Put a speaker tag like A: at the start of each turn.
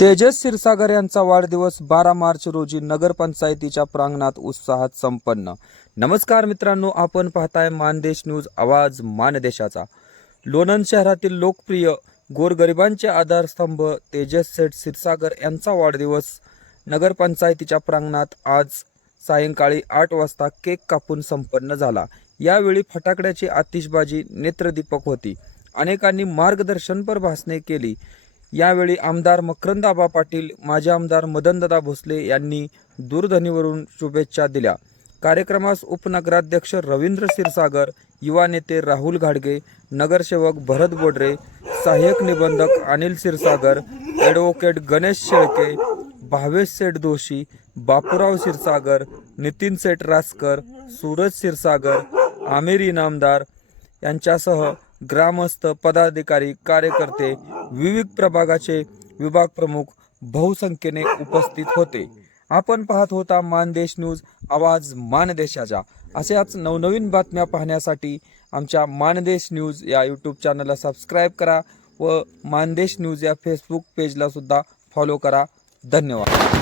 A: तेजस क्षीरसागर यांचा वाढदिवस बारा मार्च रोजी नगरपंचायतीच्या प्रांगणात उत्साहात संपन्न. नमस्कार मित्रांनो आपण पाहताय मानदेश न्यूज आवाज मानदेशाचा. लोणंद शहरातील लोकप्रिय गोरगरिबांचे आधारस्तंभ तेजस सेठ क्षीरसागर यांचा वाढदिवस नगरपंचायतीच्या प्रांगणात आज सायंकाळी आठ वाजता केक कापून संपन्न झाला. यावेळी फटाकड्याची आतिषबाजी नेत्रदीपक होती. अनेकांनी मार्गदर्शनपर भाषणे केली. यावेळी आमदार मकरंदाबा पाटील माजी आमदार मदनदादा भोसले यांनी दूरध्वनीवरून शुभेच्छा दिल्या. कार्यक्रमास उपनगराध्यक्ष रवींद्र क्षीरसागर युवा नेते राहुल घाडगे नगरसेवक भरत बोडरे सहाय्यक निबंधक अनिल क्षीरसागर ॲडव्होकेट गणेश शेळके भावेश सेठ दोशी बापूराव क्षीरसागर नितीन सेठ रासकर सूरज क्षीरसागर आमिर इनामदार यांच्यासह ग्रामस्थ पदाधिकारी कार्यकर्ते विविध प्रभागाचे विभाग प्रमुख बहुसंख्येने उपस्थित होते. आपण पाहत होता मानदेश न्यूज आवाज मानदेशाचा. अशाच नवनवीन बातम्या पाहण्यासाठी आमच्या मानदेश न्यूज या यूट्यूब चॅनलला सबस्क्राईब करा व मानदेश न्यूज या फेसबुक पेजला सुद्धा फॉलो करा. धन्यवाद.